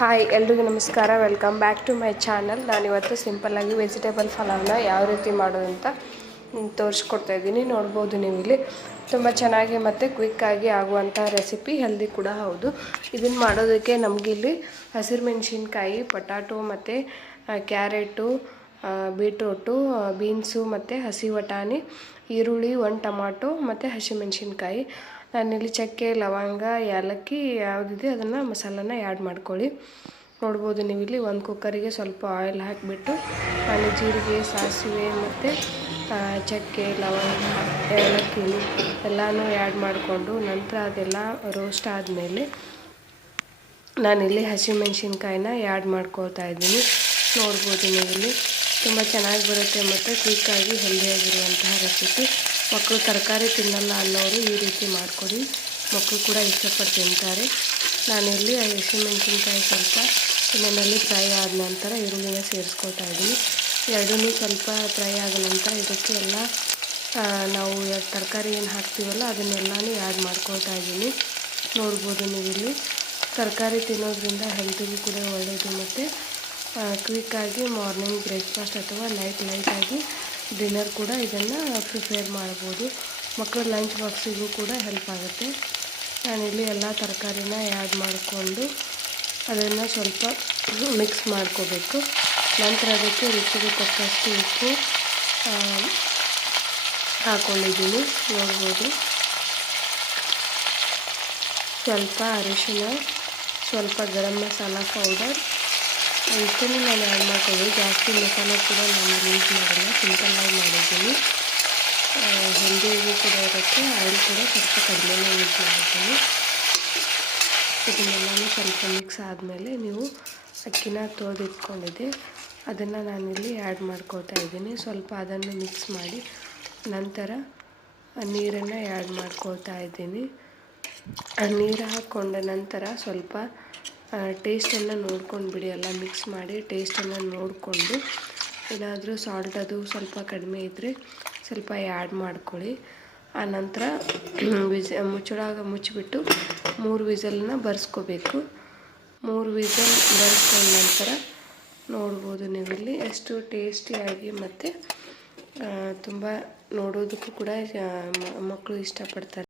Hi ಎಲ್ರಿಗೂ ನಮಸ್ಕಾರ. Welcome back to my channel. ನಾನಿವತ್ತು ಸಿಂಪಲ್ಲಾಗಿ ವೆಜಿಟೇಬಲ್ ಪಲಾವ್ನ ಯಾವ ರೀತಿ ಮಾಡೋದು ಅಂತ ತೋರಿಸ್ಕೊಡ್ತಾ ಇದ್ದೀನಿ. ನೋಡ್ಬೋದು ನೀವು ಇಲ್ಲಿ ತುಂಬ ಚೆನ್ನಾಗಿ ಮತ್ತು ಕ್ವಿಕ್ಕಾಗಿ ಆಗುವಂಥ ರೆಸಿಪಿ, ಹೆಲ್ದಿ ಕೂಡ ಹೌದು. ಇದನ್ನು ಮಾಡೋದಕ್ಕೆ ನಮಗಿಲ್ಲಿ ಹಸಿರು ಮೆಣಸಿನ್ಕಾಯಿ, ಪೊಟ್ಯಾಟೊ ಮತ್ತು ಕ್ಯಾರೆಟು, ಬೀಟ್ರೋಟು, ಬೀನ್ಸು ಮತ್ತು ಹಸಿ ಬಟಾಣಿ, ಈರುಳ್ಳಿ, 1 ಟೊಮಾಟೊ ಮತ್ತು ಹಸಿಮೆಣಸಿನ್ಕಾಯಿ. ನಾನಿಲ್ಲಿ ಚಕ್ಕೆ, ಲವಂಗ, ಏಲಕ್ಕಿ ಯಾವುದಿದೆ ಅದನ್ನು ಮಸಾಲನ ಆ್ಯಡ್ ಮಾಡ್ಕೊಳ್ಳಿ. ನೋಡ್ಬೋದು ನೀವು ಇಲ್ಲಿ ಒಂದು ಕುಕ್ಕರಿಗೆ ಸ್ವಲ್ಪ ಆಯಿಲ್ ಹಾಕಿಬಿಟ್ಟು ನಾನು ಜೀರಿಗೆ, ಸಾಸಿವೆ ಮತ್ತು ಚಕ್ಕೆ, ಲವಂಗ, ಏಲಕ್ಕಿ ಎಲ್ಲನೂ ಆ್ಯಡ್ ಮಾಡಿಕೊಂಡು ನಂತರ ಅದೆಲ್ಲ ರೋಸ್ಟ್ ಆದಮೇಲೆ ನಾನಿಲ್ಲಿ ಹಸಿಮೆಣಸಿನ್ಕಾಯಿನ ಆ್ಯಡ್ ಮಾಡ್ಕೊಳ್ತಾ ಇದ್ದೀನಿ. ನೋಡ್ಬೋದು ನೀವು ಇಲ್ಲಿ ತುಂಬ ಚೆನ್ನಾಗಿ ಬರುತ್ತೆ ಮತ್ತು ಕ್ವಿಕ್ಕಾಗಿ ಹೆಲ್ದಿಯಾಗಿರುವಂತಹ ರೆಸಿಪಿ. ಮಕ್ಕಳು ತರಕಾರಿ ತಿನ್ನಲ್ಲ ಅನ್ನೋರು ಈ ರೀತಿ ಮಾಡಿಕೊಡಿ, ಮಕ್ಕಳು ಕೂಡ ಇಷ್ಟಪಟ್ಟು ತಿಂತಾರೆ. ನಾನಿಲ್ಲಿ ಹಸಿಮೆಣಸಿನ್ಕಾಯಿ ಸ್ವಲ್ಪ ಎಣ್ಣೆಯಲ್ಲಿ ಫ್ರೈ ಆದ ನಂತರ ಈರುಳ್ಳಿನ ಸೇರಿಸ್ಕೊಳ್ತಾ ಇದ್ದೀನಿ. ಎರಡನ್ನೂ ಸ್ವಲ್ಪ ಫ್ರೈ ಆದ ನಂತರ ಇದಕ್ಕೆ ಎಲ್ಲ ನಾವು ತರಕಾರಿ ಏನು ಹಾಕ್ತೀವಲ್ಲ ಅದನ್ನೆಲ್ಲನೂ ಆ್ಯಡ್ ಮಾಡ್ಕೊಳ್ತಾ ಇದ್ದೀನಿ. ನೋಡ್ಬೋದು ನೀವು ಇಲ್ಲಿ ತರಕಾರಿ ತಿನ್ನೋದ್ರಿಂದ ಹೆಲ್ತಿಗೂ ಕೂಡ ಒಳ್ಳೆಯದು ಮತ್ತು ಕ್ವಿಕ್ಕಾಗಿ ಮಾರ್ನಿಂಗ್ ಬ್ರೇಕ್ಫಾಸ್ಟ್ ಅಥವಾ ಲೈಟಾಗಿ ಡಿನ್ನರ್ ಕೂಡ ಇದನ್ನು ಪ್ರಿಪೇರ್ ಮಾಡ್ಬೋದು. ಮಕ್ಕಳ ಲಂಚ್ ಬಾಕ್ಸಿಗೂ ಕೂಡ ಹೆಲ್ಪ್ ಆಗುತ್ತೆ. ನಾನಿಲ್ಲಿ ಎಲ್ಲ ತರಕಾರಿನ ಆ್ಯಡ್ ಮಾಡಿಕೊಂಡು ಅದನ್ನು ಸ್ವಲ್ಪ ಮಿಕ್ಸ್ ಮಾಡ್ಕೋಬೇಕು. ನಂತರ ಅದಕ್ಕೆ ರುಚಿಗೆ ತಕ್ಕಷ್ಟು ಉಪ್ಪು ಹಾಕ್ಕೊಂಡಿದ್ದೀನಿ. ನೋಡ್ಬೋದು ಸ್ವಲ್ಪ ಅರಿಶಿನ, ಸ್ವಲ್ಪ ಗರಂ ಮಸಾಲ ಪೌಡರ್ ಇಷ್ಟನ್ನು ನಾನು ಆ್ಯಡ್ ಮಾಡ್ಕೊಂಡಿದ್ದೀನಿ. ಜಾಸ್ತಿ ಮಸಾಲೆ ಕೂಡ ನಾನು ಯೂಸ್ ಮಾಡಿಲ್ಲ, ಸಿಂಪಲ್ಲಾಗಿ ಮಾಡಿದ್ದೀನಿ. ಹೆಲ್ದಿಯಾಗಿ ಕೂಡ ಇರುತ್ತೆ, ಆಯಿಲ್ ಕೂಡ ಸ್ವಲ್ಪ ಕಡಿಮೆನೇ ಯೂಸ್ ಮಾಡಿದ್ದೀನಿ. ಇದನ್ನೆಲ್ಲನೂ ಸ್ವಲ್ಪ ಮಿಕ್ಸ್ ಆದಮೇಲೆ ನೀವು ಅಕ್ಕಿನ ತೊಳೆದಿಟ್ಕೊಂಡಿದ್ದೆ ಅದನ್ನು ನಾನಿಲ್ಲಿ ಆ್ಯಡ್ ಮಾಡ್ಕೊಳ್ತಾ ಇದ್ದೀನಿ. ಸ್ವಲ್ಪ ಅದನ್ನು ಮಿಕ್ಸ್ ಮಾಡಿ ನಂತರ ನೀರನ್ನು ಆ್ಯಡ್ ಮಾಡ್ಕೊಳ್ತಾ ಇದ್ದೀನಿ. ನೀರು ಹಾಕ್ಕೊಂಡ ನಂತರ ಸ್ವಲ್ಪ ಟೇಸ್ಟನ್ನು ನೋಡ್ಕೊಂಡು ಬಿಡಿ. ಎಲ್ಲ ಮಿಕ್ಸ್ ಮಾಡಿ ಟೇಸ್ಟನ್ನು ನೋಡಿಕೊಂಡು ಏನಾದರೂ ಸಾಲ್ಟ್ ಅದು ಸ್ವಲ್ಪ ಕಡಿಮೆ ಇದ್ದರೆ ಸ್ವಲ್ಪ ಆ್ಯಡ್ ಮಾಡ್ಕೊಳ್ಳಿ. ಆನಂತರ ಮುಚ್ಚಿಬಿಟ್ಟು 3 ವಿಸಲನ್ನ ಬರ್ಸ್ಕೋಬೇಕು. 3 ವಿಸಲ್ ಬರ್ಸ್ಕೊಂಡ ನಂತರ ನೋಡ್ಬೋದು ನೀವಿಲ್ಲಿ ಎಷ್ಟು ಟೇಸ್ಟಿಯಾಗಿ ಮತ್ತು ತುಂಬ ನೋಡೋದಕ್ಕೂ ಕೂಡ ಮಕ್ಕಳು ಇಷ್ಟಪಡ್ತಾರೆ.